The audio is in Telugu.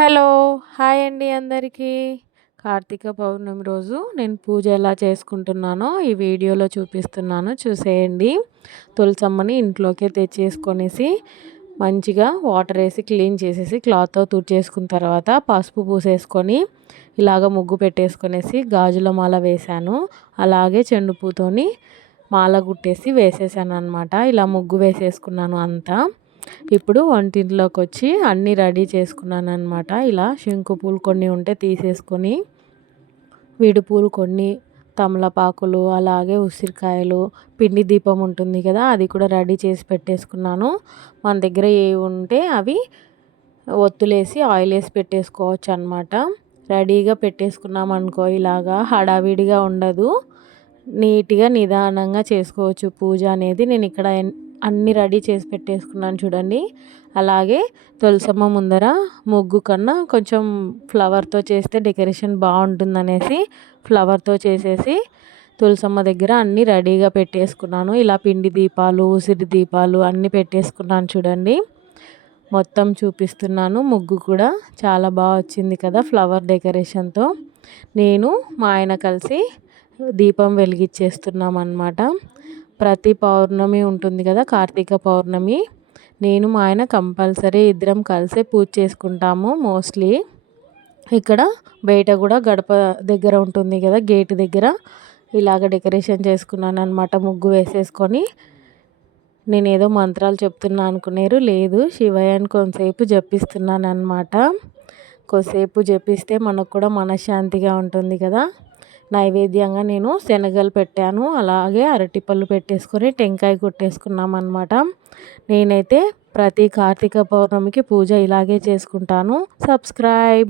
హలో హాయ్ అండి అందరికీ. కార్తీక పౌర్ణమి రోజు నేను పూజ ఎలా చేసుకుంటున్నానో ఈ వీడియోలో చూపిస్తున్నాను. చూసేయండి. తులసమ్మని ఇంట్లోకే తెచ్చేసుకొనేసి మంచిగా వాటర్ వేసి క్లీన్ చేసేసి క్లాత్తో తుడిచేసుకున్న తర్వాత పసుపు పూసేసుకొని ఇలాగ ముగ్గు పెట్టేసుకొనేసి గాజుల మాల వేశాను. అలాగే చెండు పూతోని మాల గుట్టేసి వేసేసాను అనమాట ఇలా ముగ్గు వేసేసుకున్నాను అంతా. ఇప్పుడు వంటింట్లోకి వచ్చి అన్నీ రెడీ చేసుకున్నాను అనమాట ఇలా శంకు పూలు కొన్ని ఉంటే తీసేసుకొని విడి పూలు కొన్ని తమలపాకులు అలాగే ఉసిరికాయలు పిండి దీపం ఉంటుంది కదా అది కూడా రెడీ చేసి పెట్టేసుకున్నాను. మన దగ్గర ఏ ఉంటే అవి ఒత్తులేసి ఆయిల్ వేసి పెట్టేసుకోవచ్చు అనమాట రెడీగా పెట్టేసుకున్నాం అనుకో ఇలాగా హడావిడిగా ఉండదు. నీట్గా నిదానంగా చేసుకోవచ్చు. పూజ అనేది నేను ఇక్కడ అన్నీ రెడీ చేసి పెట్టేసుకున్నాను చూడండి. అలాగే తులసమ్మ ముందర ముగ్గు కన్నా కొంచెం ఫ్లవర్తో చేస్తే డెకరేషన్ బాగుంటుందనేసి ఫ్లవర్తో చేసేసి తులసమ్మ దగ్గర అన్నీ రెడీగా పెట్టేసుకున్నాను. ఇలా పిండి దీపాలు ఉసిరి దీపాలు అన్నీ పెట్టేసుకున్నాను చూడండి. మొత్తం చూపిస్తున్నాను. ముగ్గు కూడా చాలా బాగా వచ్చింది కదా ఫ్లవర్ డెకరేషన్తో నేను మా ఆయన కలిసి దీపం వెలిగించేస్తున్నాం అన్నమాట ప్రతి పౌర్ణమి ఉంటుంది కదా కార్తీక పౌర్ణమి. నేను మా ఆయన కంపల్సరీ ఇద్దరం కలిసే పూజ చేసుకుంటాము మోస్ట్లీ. ఇక్కడ బయట కూడా గడప దగ్గర ఉంటుంది కదా గేట్ దగ్గర. ఇలాగ డెకరేషన్ చేసుకున్నాను అనమాట ముగ్గు వేసేసుకొని. నేను ఏదో మంత్రాలు చెప్తున్నా అనుకున్నారు లేదు. శివయ్యని కొంతసేపు జపిస్తున్నాను అనమాట కొద్దిసేపు జపిస్తే మనకు కూడా మనశ్శాంతిగా ఉంటుంది కదా. నైవేద్యంగా నేను శనగలు పెట్టాను. అలాగే అరటిపళ్ళు పెట్టేసుకొని టెంకాయ కొట్టేసుకున్నాం అనమాట నేనైతే ప్రతి కార్తీక పౌర్ణమికి పూజ ఇలాగే చేసుకుంటాను. సబ్స్క్రైబ్.